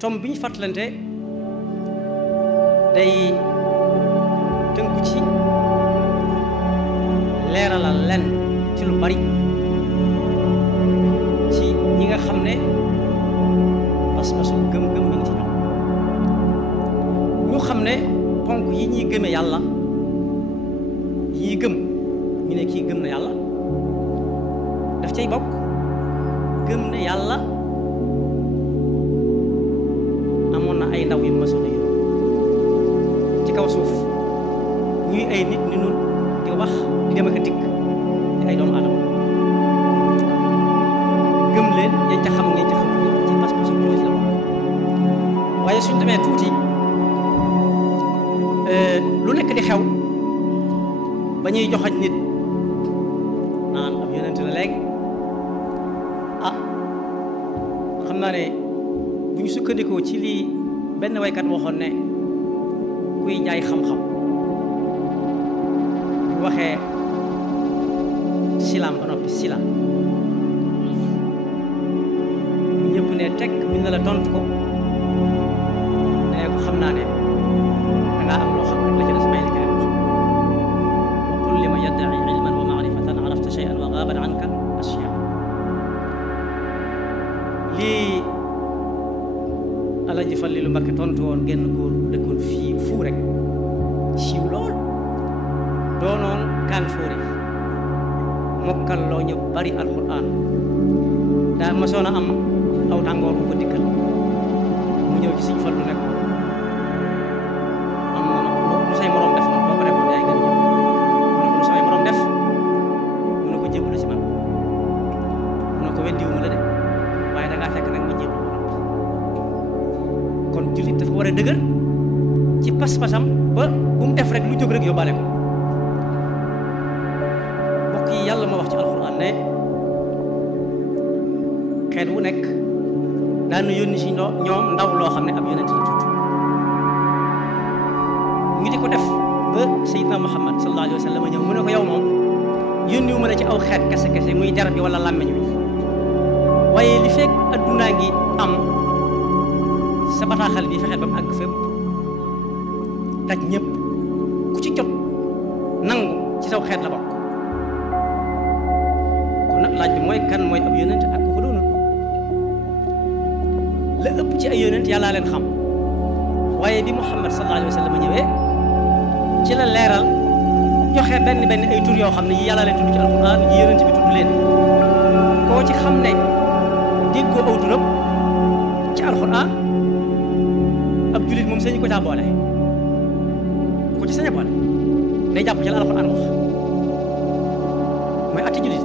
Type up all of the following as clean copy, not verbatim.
tom bi ñu fàttalante day tënku ci leeralal lenn ci lu bari ci ñi nga xam ne pas-pasu gëm-gëm mi ngi ci ñoom ñu xam ne ponk yi ñuy gëme yàlla yi gëm ñu ne kii gëm na yàlla daf cay bokk gëm ne yàlla amoon na ay ndaw yu mësoon a yónni ci kaw suuf ñuy ay nit ni nun di wax di dem ak a dikk di ay doomu aadama gëm leen yañ ca xam ngeen ca xamul ñëpp ci pas-pasu jullit la bokk waaye suñ demee tuuti lu nekk di xew ba ñuy joxañ nit naan ab yonent la léegi ah xam naa ne bu ñu sukkandikoo ci lii benn waykat waxoon ne kuy jaay xam-xam bu waxee silaam ba noppi silaam bu ñëpp ne teg bind la tontu ko ne ko xam naa ne dangaa am loo xam rek la ci des may li keneen xam wa qul li man yadda'i ilman wa ma'rifatan arafta shay'an wa ghabat anka ashya lii Alaaji Fallilu Mbakke tontu woon genn góor dëkkoon fii fuu rek siiw lool doonoon kaan fóori mokkal loo ñu bari alxuraan daa masoon a am aw tàngoor bu ko dikkal mu ñëw ci Sëñ Fallu ne ko am na lu say morom def nag boo ko defoon yaay gën ñëpp mu ne ko lu samay morom def mu ne ko jébbalu ci man mu ne ko weddiwu mu la de waaye da ngaa fekk nag ma jébbalu kon jullit dafa war a dëgër ci pas-pasam ba bu mu def rek lu jóg rek yóbbaale ko mbokk yi yàlla ma wax ci alxuraan ne xeet wu nekk daan na yónni si ñoom ndaw loo xam ne ab yonent la tudd ñu di ko def ba Seydina Muhammad sallallahu alayhi wa sallam ñëw mu ne ko yow moom yónniwu ma la ci aw xeet kese muy jar bi wala làmmeñ wi waaye li fekk addunaa ngi am sa bataaxal bi fexeel ba mu àgg fépp daj ñëpp ku ci jot nangu ci saw xeet la bokk kon nag laaj bi mooy kan mooy ab yonent ak ku ko doonul la ëpp ci ay yonent yàllaa leen xam waaye bi Muhammad sallallahu alayhi wa sallam ñëwee ci la leeral joxe benn ay tur yoo xam ne yi yàllaa leen tudd ci alxuraan yi yonent bi tudd leen koo ci xam ne déggoo aw turam ci alxuraan ab julit moom sañu ko caa boole ko ci sañ a boole day jàpp ci la alxuraan wax mooy atti julit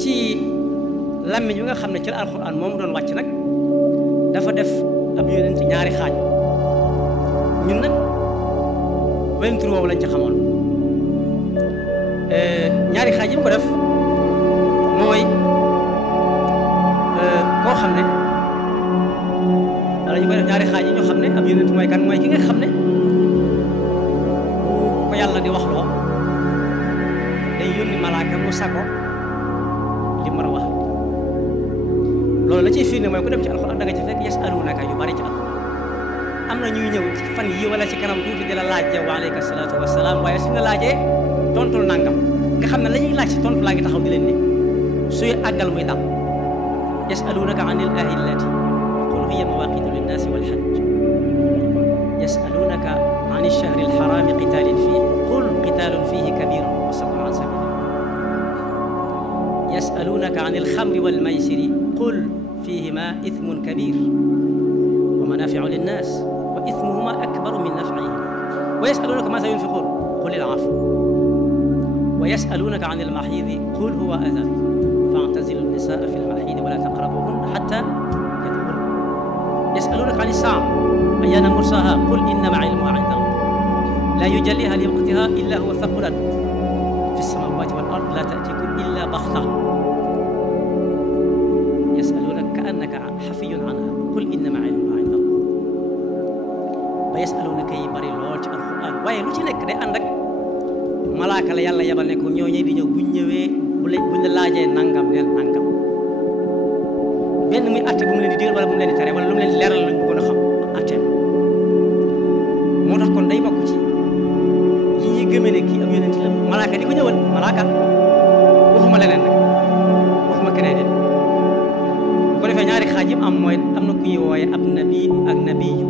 ci làmmiñ bi nga xam ne ci la alxuraan moom doon wàcc nag dafa def ab yonent ñaari xaaj ñun nag wenn tur woowu lañ ci xamoon ñaari xaaj yi mu ko def mooy koo xam ne wala ñu koy def ñaari xaaj yi ñu xam ne ab yonent mooy kan mooy ki nga xam ne ko yàlla di wax loo day yónni malaaka mu sako li mu war a wax loolu la ciy firnde mooy ku dem ci alxuraan da nga ci fekk yasalunaka yu bari ci alxuraan am na ñuy ñëw ci fan yi wala ci kanam tuuti di la laaj yow alayka salaatu wasalaam waaye suñu la laajee tontul nangam nga xam ne la ñuy laaj si tontu laa ngi taxaw di leen ne suy àggal muy dal yasalunaka anil ahillati qul hiya mawaqitu linnaasi wal hajj yasalunaka ani shahri alharami qitalin fihi qul qitalun fihi kabirun wa saddun an sabilillah yasalunaka anil khamri wal maysiri qul fihima ithmun kabir wa manafi'u linnas wa ithmuhuma akbaru min naf'ihima wa yasalunaka madha yunfiqun qul al-'afw wa yasalunaka anil mahidi qul huwa adhan fa'tazilu an-nisaa fi al-mahidi wa la taqrabuhunna hatta yatahharna yasalunaka 'ani as-sa'a ayyana mursaha qul innama 'ilmuha 'inda Allah la yujalliha liwaqtiha illa huwa thaqulat fi as-samawati wal ardi la ta'tikum illa baghtah yasalunaka ka'annaka hafiyyun 'anha qul innama 'ilmuha 'inda Allah ba yasalunaka yi bari lool ci alquran waaye lu ci nekk day ànd ak malaaka la yàlla yabal ne ko ñooñee di ñëw buñ ñëwee buñ la laajee nangam neel nangam benn muy atte bu mu leen di digal wala bu mu leen di tere wala lu mu leen di leeral luñ bëggoon a xam atteem moo tax kon day bokk ci yi ñuy gëmee ne kii ab yonent la malaaka di ko ñëwal malaaka waxuma leneen nag waxuma keneen it bu ko defee ñaari xaaj yi am mooy am na ku ñuy wooye ab nabi ak nabiyu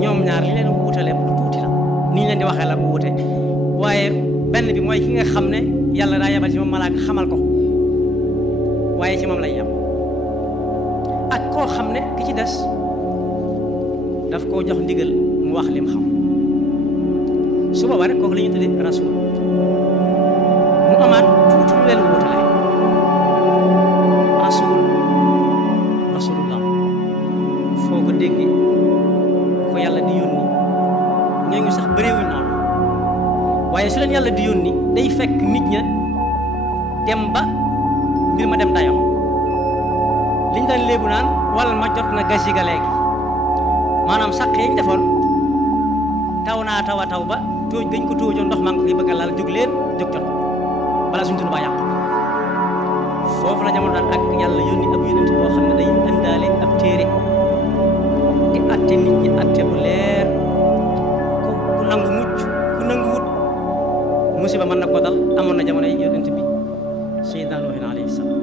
ñoom ñaar li leen wuutale bu tuuti la ni ñu leen di waxee la bu wuute waaye benn bi mooy ki nga xam ne yàlla daa yabal ci moom malaaka xamal ko waaye ci moom lay yam ak koo xam ne ki ci des daf koo jox ndigal mu wax lim xam su boobaa rek kooku la ñuy tuddee rasul mu amaat tuuti lu leen wuutale rasulullah foo ko dégg ko yàlla di yónni ñoo ngi sax bëreewuñ noonu waaye su leen yàlla di yónni day fekk nit ña dem ba mbir ma dem dayoo liñ daan léebu naan wala ma jot na gasi ga léegi maanaam sàq yañ defoon taw naa taw a taw ba tóoj dañ ko tóojoon ndox maa ngi koy bëgg a laal jóg leen jóg jot bala suñ dund baa yàqu foofu la jamono daan ak yàlla yónni ab yónent boo xam ne day ëndaale ab téere di atte nit ñi atte bu leer ku nangu mucc ku nangu wut musiba mën na ko dal amoon na jamono yi yónent bi Seydina Nuuhin alayhi salaam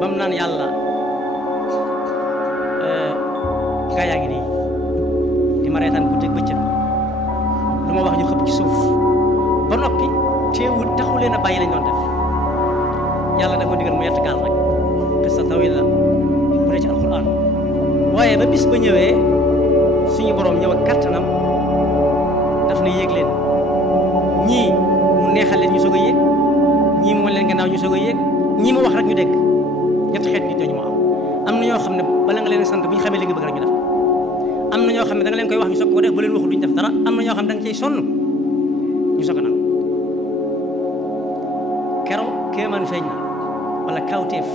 bam naan yàlla gaa yaa ngi nii di ma reetaan guddeeg bëccëg lu ma wax ñu xëpp ci suuf ba noppi teewul taxu leen a bàyyi lañ doon def yàlla da ko digal mu yett gaal rek qissa tawila bu dee ci alquran waaye ba bis ba ñëwee suñu borom ñëw ak kattanam daf na yéeg leen ñii mu neexal leen ñu soog a yéeg ñii mu wan leen gannaaw ñu soog a yéeg ñii mu wax rek ñu dégg ñetti xeet nit ñooñu moo am na ñoo xam ne bala nga leen sant bu ñu xamee li nga bëgg rek ñu def am na ñoo xam ne da nga leen koy wax ñu soog ko def ba leen waxul duñ def dara am na ñoo xam ne da nga cay sonn ñu soog a nangu keroog kéemaan feeñ na wala kawteef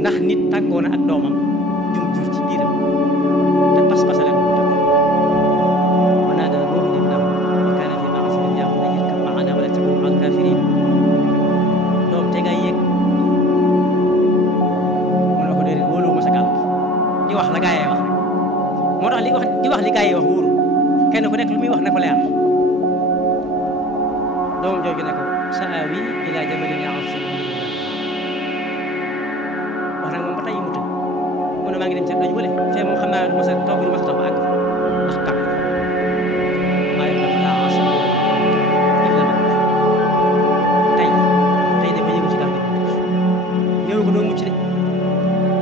ndax nit tàggoo na ak doomam jum jur ci biiram te pas-pas leen ko tëdd wa naadaa Nuuhun ibnahu wa kaana fii ma'zilin yaa bunayya irkab ma'anaa wa laa takun ma'al kaafiriin doom te nga yéeg mu ne ko déedéet wóoluwuma sa gaal di wax la gaa yee wax rek moo tax di wax li gaa yee wax wóorul kenn ku nekk lu muy wax ne ko leer doom jooju ne ko sa'aawi ilaa jabalin ya'simunii wax nag moom ba tey mu tëj mu ne maa ngi dem ca doj wële fee moom xam naa du ma sa taw bi du ma sa tax ba àgg ndax kawe waaye nag laa asima illa man tey dafa yëngu ci gaal gi ñëw ko doo mucc de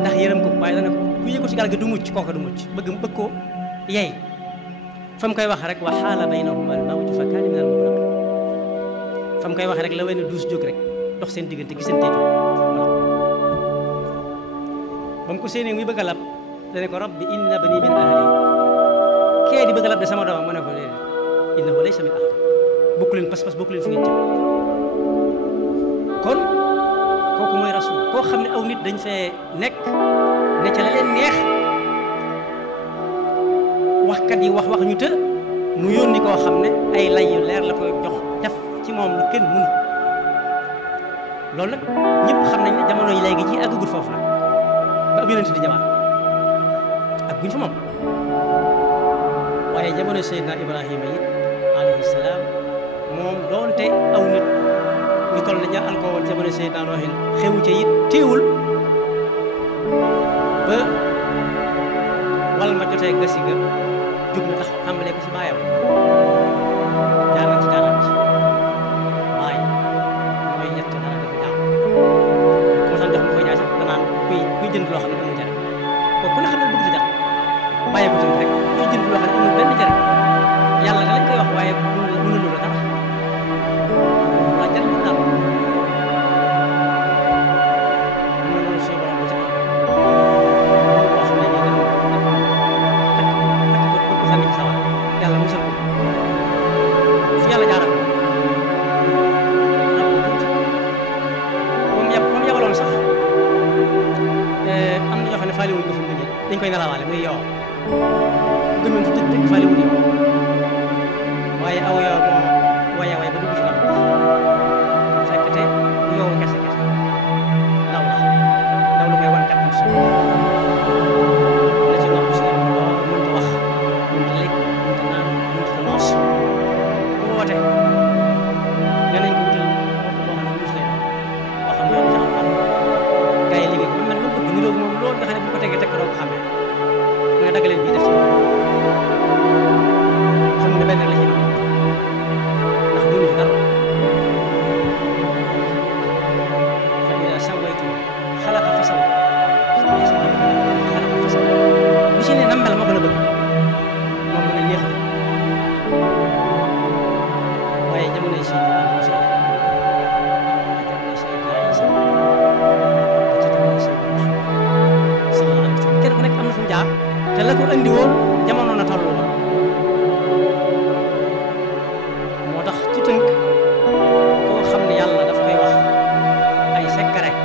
ndax yërëm ko waaye dana ku yëngu ci gaal gi du mucc kooka du mucc bëgg ko yey fa mu koy wax rek wa haala baynahumaa al-mawju fa kaana mina al-mughraqin fa mu koy wax rek la wenn duus jóg rek dox seen diggante gisanteetu ba mu ko séenee muy bëgg a lab dane ko rabbi inna banii min ahli kee di bëgg a lab de sama doomam mu ne ko déedéet innahu laysa min ahli bokku leen pas-pas bokku leen fu ngeen jëm kon kooku mooy rasul koo xam ne aw nit dañ fee nekk ne ca la leen neex waxkat yi wax ñu të mu yónni koo xam ne ay lay yu leer la koy jox def ci moom lu kenn mënu loolu nag ñëpp xam nañ ne jamono yi léegi ji àggagul foofu nag ba ab yonent di ñëwaat ak guñ fa moom waaye jamono Seydina Ibrahima yi alayhi salaam moom doonte aw nit ñu toll na ña alko woon jamono Seydina Nuuhin xewu ca it teewul ba wal ma jotee gasi ga jóg na taxaw tàmbalee ko ci baayam jaaraat ci baay mooy ñett dara dafa ñaaw ku ma jox ma koy jaay sax danaan kuy jënd loo xam ne amul njariñ kooku ku ne xam ne bëgg ta jar bàyyi ko jënd rek kuy jënd loo xam ne amul benn njariñ yàlla da lañ koy wax waaye mënulu la dara waa jar ñu daal mënulu suñu borom bu ci am loo xam ne ñu gën a takk ko sànni ci sawar yàlla musal ko fu yàlla jaaral moom yabaloon sax am na ñoo xam ne faale wuñ ko fi mu ne dañ koy nelawaale muy yow gënoon fi dëgg faale wuñ yow waaye aw yow moo waya way ba dugg ci ndox fekk te yow kese ndaw la la ko andi woon jamono na tollu woon moo tax ci tënk koo xam ne yàlla daf koy wax ay secret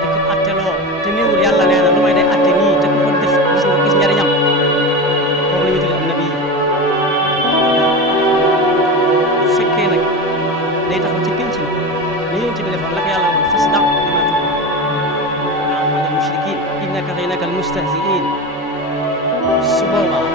di ko atteloo te néewul yàlla nee na lu may day atte nii te ku ko def gis njariñam kooku la ñu tuddee am nabi bu fekkee nag day taxaw ci pénc mi li yonent bi defoon la ko yàlla waxoon fasda' bimaa tu'mar wa'rid 'anil mushrikiin innaa kafaynaka al-mustahzi'iin su boobaa